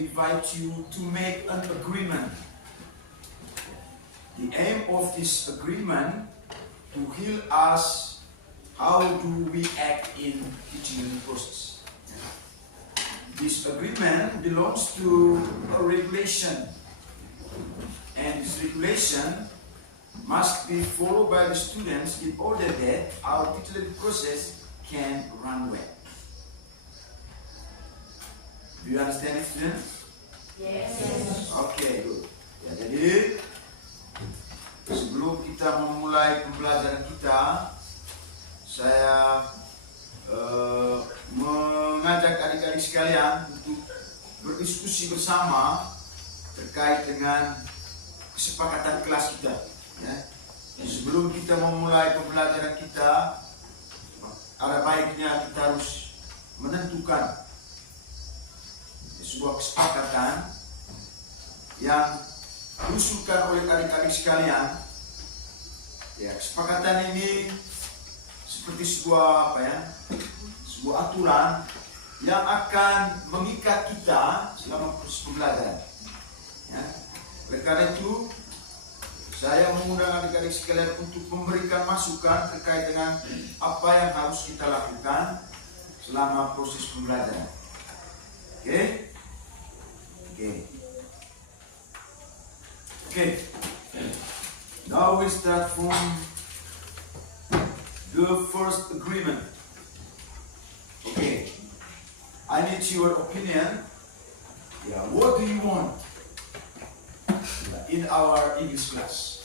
invite you to make an agreement. The aim of this agreement to heal us how do we act in teaching process. This agreement belongs to a regulation, and this regulation must be followed by the students in order that our teaching process can run well. Do you understand it, students? Yes. Okay, good. Ya, jadi sebelum kita memulai pembelajaran kita, saya mengajak adik-adik sekalian untuk berdiskusi bersama terkait dengan kesepakatan kelas kita. Ya. Sebelum kita memulai pembelajaran kita, ada baiknya kita harus menentukan sebuah kesepakatan yang diusulkan oleh adik-adik sekalian. Ya, kesepakatan ini seperti sebuah sebuah aturan yang akan mengikat kita selama proses pembelajaran. Ya. Oleh karena itu, saya mengundang adik-adik sekalian untuk memberikan masukan terkait dengan apa yang harus kita lakukan selama proses pembelajaran. Oke? Okay. Now we start from the first agreement. Okay. I need your opinion. Yeah, what do you want in our English class?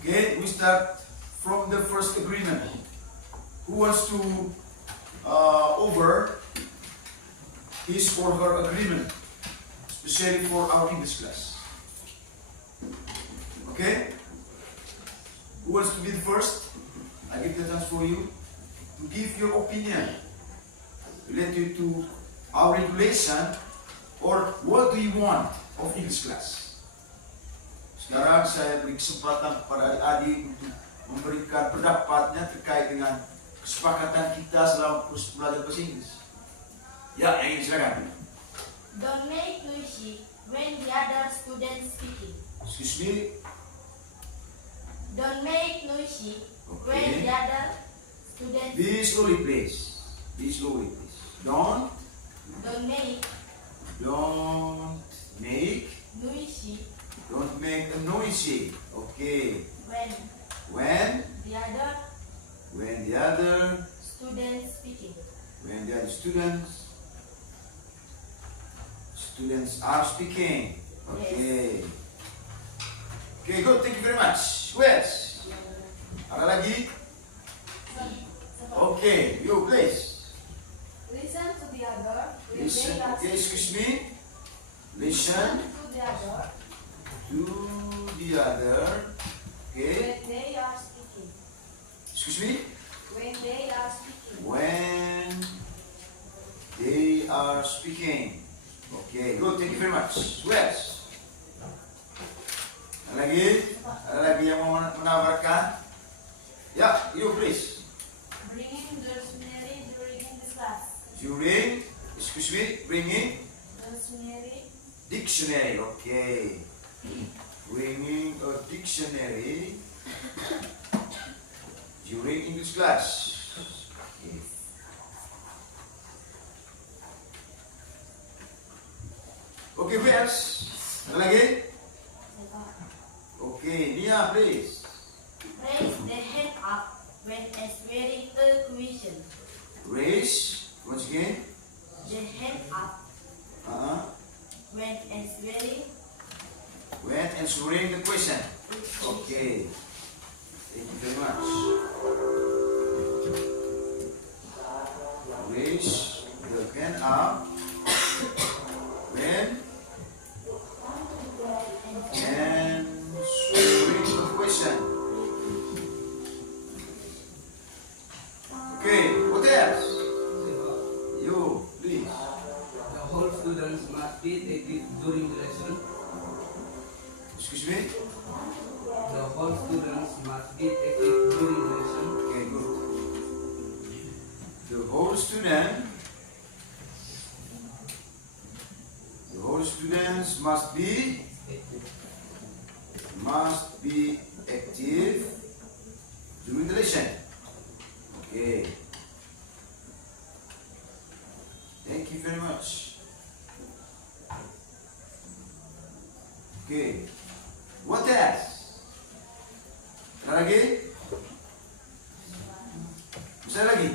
Okay, we start from the first agreement. Who wants to over his or her agreement, especially for our English class? Okay? Who wants to be the first? I give the chance for you to give your opinion related to our regulation, or what do you want of English class? Sekarang saya beri kesempatan kepada adik-adik untuk memberikan pendapatnya terkait dengan kesepakatan kita selama proses belajar bahasa Inggris. Ya, yang ini silakan. Don't make noisy when the other students speaking. Excuse me. Don't make noisy when Okay. the other students. Be slowly, please. Be slowly, please. Don't make make noisy a noisy. Okay. when When the the other students speaking. Students are speaking. Okay. Yes. Okay, good. Thank you very much. Who else? Ada lagi? Okay, you please. Listen to the other. Listen. Okay, excuse me. Listen to the other to the other. Okay. when they are speaking. Excuse me. When they are speaking. When they are speaking. Okay, good. Thank you very much. Who else? Ada lagi? Ada lagi yang mau menambahkan? Ya, you please. Bringing dictionary during this class. Bringing Dictionary. dictionary. Okay. Bringing a dictionary during English class. Okay. Okay, who else? Ada lagi? Okay, Nia, please. Raise the hand up when answering a question. Raise, once again. The hand up when answering When answering the question. Okay. Thank you very much. Raise the hand up when answering the question. Okay, what else? You, please. The whole students must be active during the lesson. Excuse me? The whole students must be active during the lesson. Okay, good. The whole student All students must be active during the lesson. Okay. Thank you very much. Okay. What else? Ada lagi? Bisa lagi?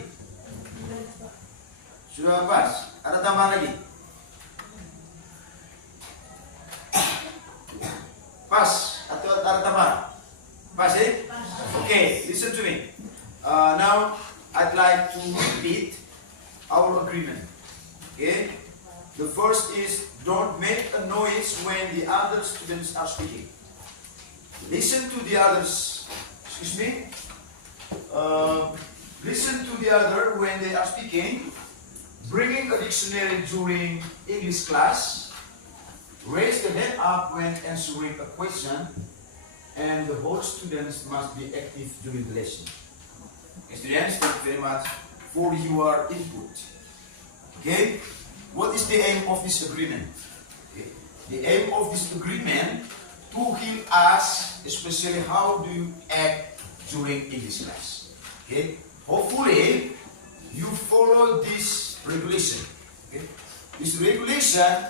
Sudah pas? Ada tambahan lagi? Pas? Atau ada tambahan? Pas eh? Okay, listen to me. Now, I'd like to repeat our agreement. Okay? The first is don't make a noise when the other students are speaking. Listen to the others. Excuse me. Listen to the other when they are speaking. Bringing a dictionary during English class. Raise the hand up when answering a question. And the whole students must be active during the lesson. Okay, students, thank you very much for your input. Okay? What is the aim of this agreement? Okay. The aim of this agreement to heal us, especially how do you act during English class. Okay. Hopefully, you follow this regulation. Okay. This regulation,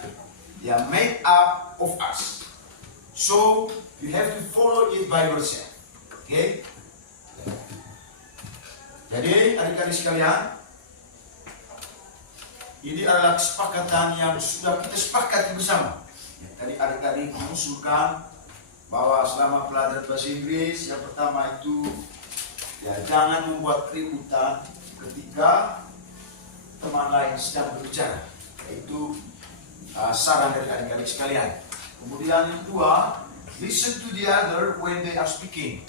they are made up of us. So you have to follow it by yourself. Okay. Jadi adik-adik sekalian, ini adalah kesepakatan yang sudah kita sepakati bersama. Ya, tadi adik-adik mengusulkan bahwa selama pelajaran bahasa Inggris yang pertama itu ya jangan membuat keributan ketika teman lain sedang berbicara. Itu saran dari adik-adik sekalian. Kemudian yang kedua, listen to the other when they are speaking.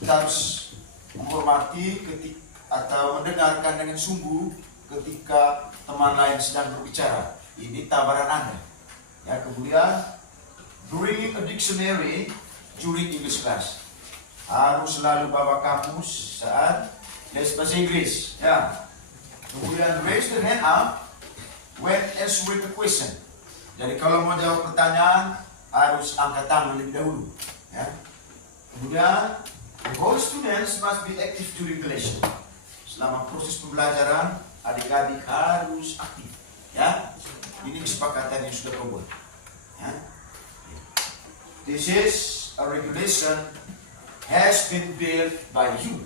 Kita harus menghormati ketika atau mendengarkan dengan sungguh ketika teman lain sedang berbicara. Ini tawaran Anda. Ya, kemudian bringing a dictionary during English class. Harus selalu bawa kamus saat les bahasa Inggris. Ya. Kemudian raise the hand up when answering a question. Jadi kalau mau jawab pertanyaan harus angkat tangan lebih dahulu. Ya. Kemudian the whole students must be active during the lesson. Selama proses pembelajaran adik-adik harus aktif, ya. Ini kesepakatan yang sudah kau buat, ya. This is a regulation has been built by you.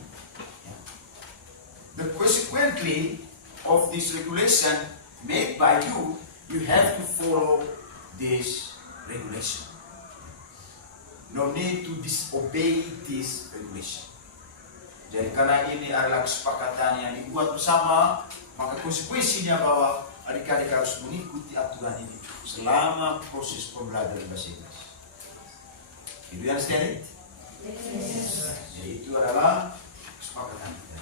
The consequently of this regulation made by you, you have to follow this regulation. No need to disobey this regulation. Jadi karena ini adalah kesepakatan yang dibuat bersama, maka konsekuensinya bahwa adik-adik harus mengikuti aturan ini selama proses pembelajaran bahasa Inggris. Do you understand it? Yes. Jadi itu adalah kesepakatan kita.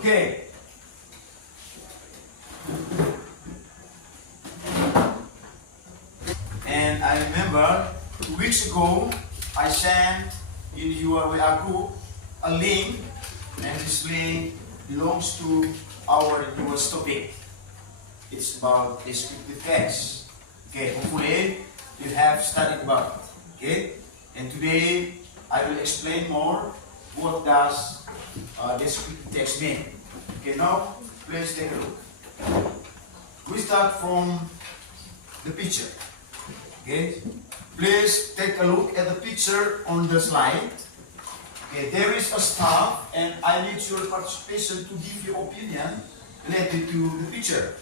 Okay. And I remember 2 weeks ago I sent in your WA group a link, and this link belongs to our newest topic. It's about descriptive text. Okay, hopefully you have studied about it. Okay, and today I will explain more what does descriptive text mean. Okay, now please take a look. We start from the picture. Okay, please take a look at the picture on the slide. Okay, there is a staff, and I need your participation to give your opinion related to the picture.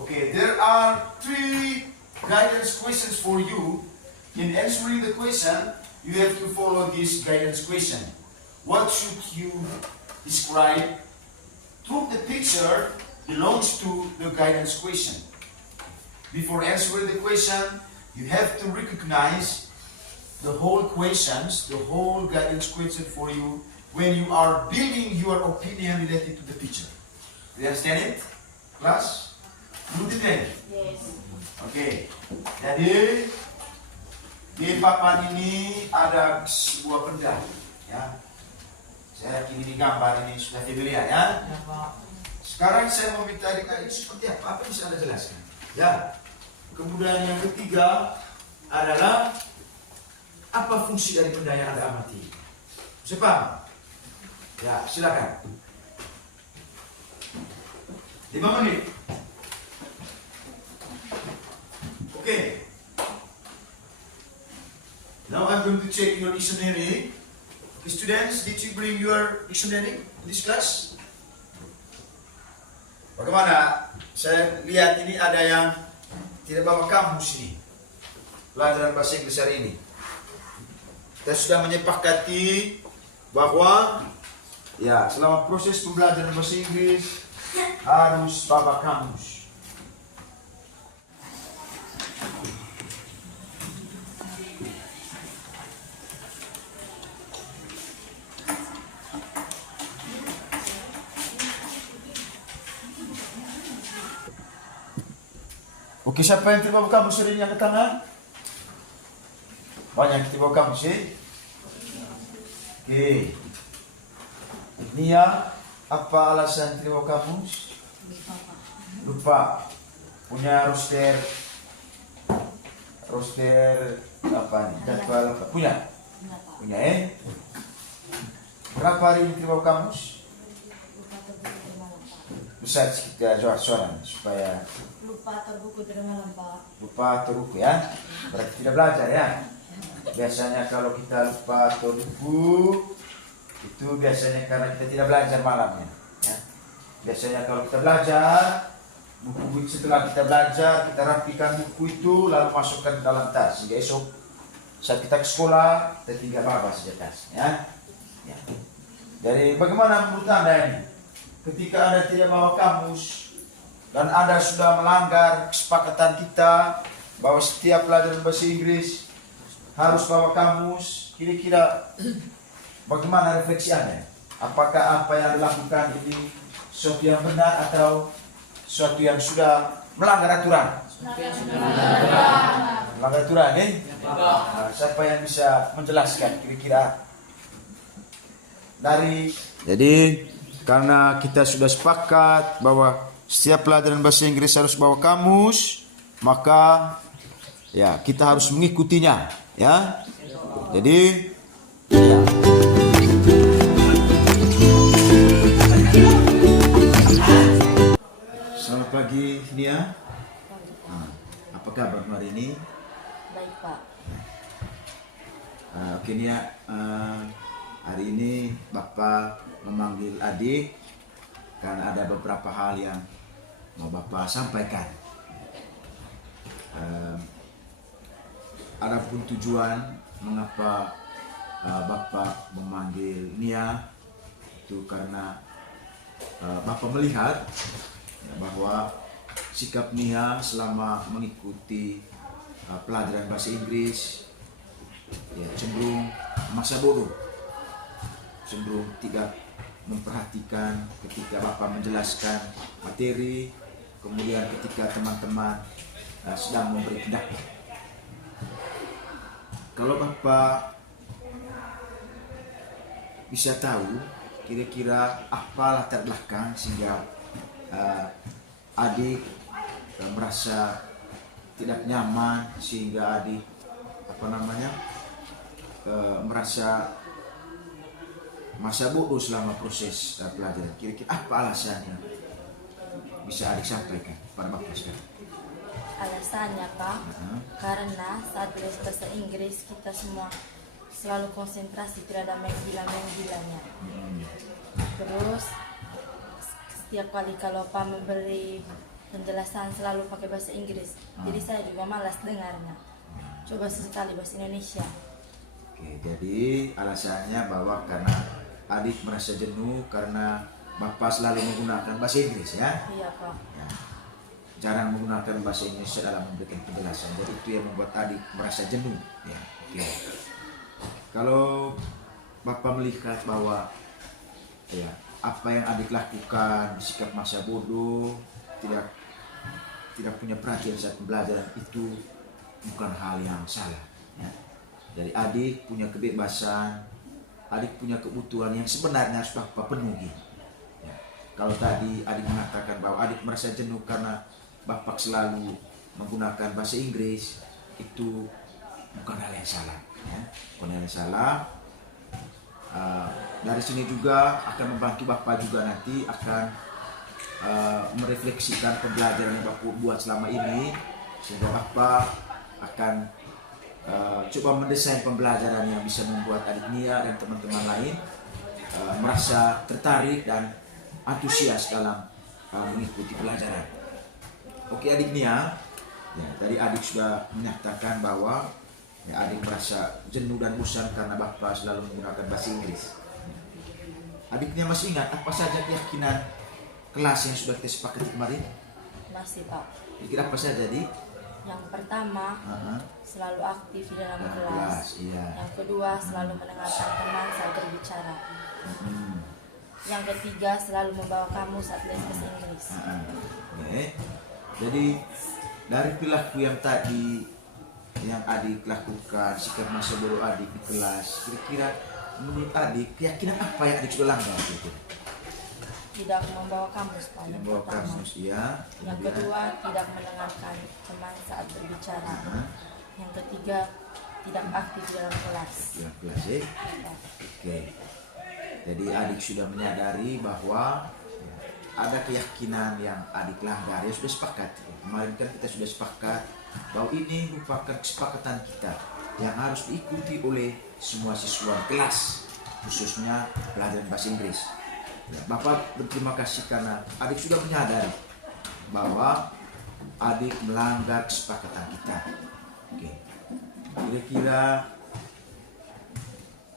Okay, there are 3 guidance questions for you. In answering the question, you have to follow this guidance question. What should you describe? Through the picture belongs to the guidance question. Before answering the question, you have to recognize the whole questions, the whole guidance question for you when you are building your opinion related to the picture. Do you understand it, class? You understand? Yes. Okay. Jadi di papan ini ada sebuah benda, ya. Saya yakin ini gambar ini sudah familiar, ya. Sekarang saya mau minta adik-adik seperti apa? Apa yang bisa Anda jelaskan? Ya. Kemudian yang ketiga adalah apa fungsi dari benda yang Anda amati? Bisa paham? Ya, silakan. 5 menit. Okay. Now I'm going to check your dictionary. Okay, students, did you bring your dictionary to this class? Bagaimana? Saya lihat ini ada yang tidak bawa kamus ini. Pelajaran bahasa Inggris hari ini. Kita sudah menyepakati bahwa ya selama proses pembelajaran bahasa Inggris harus bawa kamus. Oke, siapa yang tidak bawa kamus hari ini angkat tangan? Banyak yang tidak bawa kamus ya? Oke. Nia, apa alasan tidak bawa kamus? Lupa. Punya roster apa nih? Jadwal apa? Punya? Punya Berapa hari ini tidak bawa kamus? Besar kita suara supaya Lupa atau buku dari malam, Pak. lupa atau buku ya. Berarti tidak belajar ya. Biasanya kalau kita lupa atau buku itu biasanya karena kita tidak belajar malamnya ya. Biasanya kalau kita belajar buku setelah kita belajar kita rapikan buku itu lalu masukkan ke dalam tas sehingga esok saat kita ke sekolah kita tinggal bawa saja tas ya. Jadi bagaimana menurut Anda ini? Ketika Anda tidak bawa kamus dan Anda sudah melanggar kesepakatan kita bahwa setiap pelajaran bahasa Inggris harus bawa kamus, kira-kira bagaimana refleksi Anda? Apakah apa yang Anda lakukan ini sesuatu yang benar atau sesuatu yang sudah melanggar aturan? Melanggar aturan, Nah, siapa yang bisa menjelaskan kira-kira dari? Jadi karena kita sudah sepakat bahwa setiap pelajaran bahasa Inggris harus bawa kamus, maka ya kita harus mengikutinya, ya. Jadi ya. Selamat pagi, Nia. Apa kabar hari ini? Baik, Pak. Oke, Nia. Hari ini Bapak memanggil adik karena ada beberapa hal yang mau Bapak sampaikan. Adapun tujuan mengapa Bapak memanggil Nia itu karena Bapak melihat bahwa sikap Nia selama mengikuti pelajaran bahasa Inggris ya cenderung masa bodoh, cenderung tidak memperhatikan ketika Bapak menjelaskan materi, kemudian ketika teman-teman sedang memberi pendapat. Kalau Bapak bisa tahu kira-kira apa latar belakang sehingga adik merasa tidak nyaman, sehingga adik merasa masa bodoh selama proses pelajaran. Kira-kira apa alasannya? Bisa adik sampaikan pada Bapak sekarang. Alasannya, Pak, karena saat belajar bahasa Inggris kita semua selalu konsentrasi, tidak ada main gila-gilanya. Terus setiap kali kalau Pak memberi penjelasan selalu pakai bahasa Inggris, jadi saya juga malas dengarnya. Coba sesekali bahasa Indonesia. Oke, jadi alasannya bahwa karena adik merasa jenuh karena Bapak selalu menggunakan bahasa Inggris ya? Iya, Pak. Ya. Jarang menggunakan bahasa Indonesia dalam memberikan penjelasan. Jadi itu yang membuat adik merasa jenuh. Ya, oke. Kalau Bapak melihat bahwa ya apa yang adik lakukan, sikap masa bodoh, tidak punya perhatian saat pembelajaran, itu bukan hal yang salah. Ya. Jadi adik punya kebebasan, adik punya kebutuhan yang sebenarnya harus Bapak penuhi. Ya. Kalau tadi adik mengatakan bahwa adik merasa jenuh karena Bapak selalu menggunakan bahasa Inggris itu bukan hal yang salah, ya. Bukan hal yang salah. Dari sini juga akan membantu Bapak juga nanti akan merefleksikan pembelajaran yang Bapak buat selama ini, sehingga Bapak akan coba mendesain pembelajaran yang bisa membuat adik Nia dan teman-teman lain merasa tertarik dan antusias dalam mengikuti pelajaran. Oke adik Nia, ya, tadi adik sudah menyatakan bahwa ya, adik merasa jenuh dan bosan karena Bapak selalu menggunakan bahasa Inggris. Adiknya masih ingat apa saja keyakinan kelas yang sudah kita sepakati kemarin? Masih Pak. Kira apa saja, Dik? Yang pertama, selalu aktif di dalam kelas. Iya. Yang kedua, selalu mendengarkan teman saat berbicara. Yang ketiga, selalu membawa kamu saat les bahasa Inggris. Oke. Jadi dari perilaku yang tadi yang adik lakukan, sikap masa bodoh adik di kelas, kira-kira menurut adik keyakinan apa yang adik sudah langgar gitu? Tidak membawa kamus Pak. Yang Membawa pertama. kamus, ya. Yang kedua, tidak mendengarkan teman saat berbicara. Yang ketiga, tidak aktif di dalam kelas. Ya, kelas ya. Oke. Jadi adik sudah menyadari bahwa ada keyakinan yang adik langgar, ya sudah sepakat. Kemarin kan kita sudah sepakat bahwa ini merupakan kesepakatan kita yang harus diikuti oleh semua siswa kelas, khususnya pelajaran bahasa Inggris. Ya, Bapak berterima kasih karena adik sudah menyadari bahwa adik melanggar kesepakatan kita. Oke. Kira-kira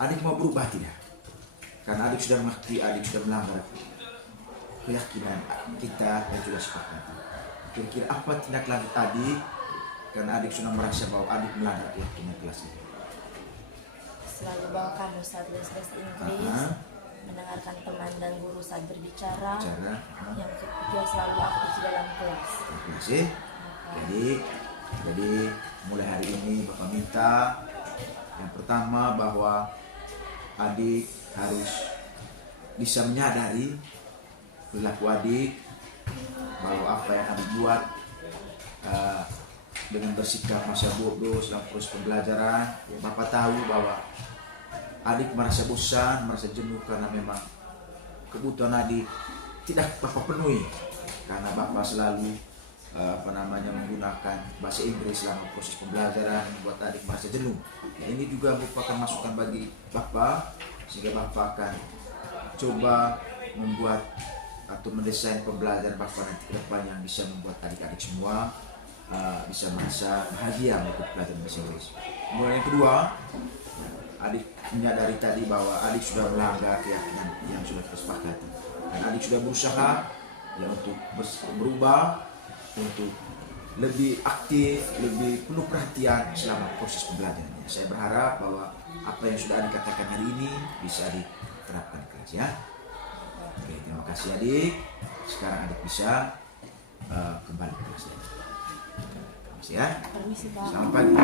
adik mau berubah tidak? Karena adik sudah mengakui adik sudah melanggar keyakinan kita yang sudah sepakat. Kira-kira apa tindak lanjut adik karena adik sudah merasa bahwa adik melanggar keyakinan kelas ini? Selalu bawa kamu saat les bahasa Inggris, mendengarkan teman dan guru saat berbicara. Yang ketiga, selalu aktif di dalam kelas. Terima kasih. Jadi mulai hari ini Bapak minta yang pertama bahwa adik harus bisa menyadari perilaku adik, bahwa apa yang adik buat dengan bersikap masa bodoh selama proses pembelajaran. Bapak tahu bahwa adik merasa bosan, merasa jenuh karena memang kebutuhan adik tidak Bapak penuhi karena Bapak selalu menggunakan bahasa Inggris selama proses pembelajaran, membuat adik merasa jenuh. Ini juga merupakan masukan bagi Bapak sehingga Bapak akan coba membuat atau mendesain pembelajaran Bapak nanti ke depan yang bisa membuat adik-adik semua bisa merasa bahagia mengikuti pelajaran bahasa Inggris. Kemudian yang kedua, adik menyadari tadi bahwa adik sudah melanggar keyakinan yang sudah disepakati dan adik sudah berusaha ya untuk berubah, untuk lebih aktif, lebih penuh perhatian selama proses pembelajarannya. Saya berharap bahwa apa yang sudah adik katakan hari ini bisa diterapkan di kelas ya. Oke, terima kasih adik. Sekarang adik bisa kembali ke kelas. Terima kasih ya. Permisi Pak. Selamat pagi.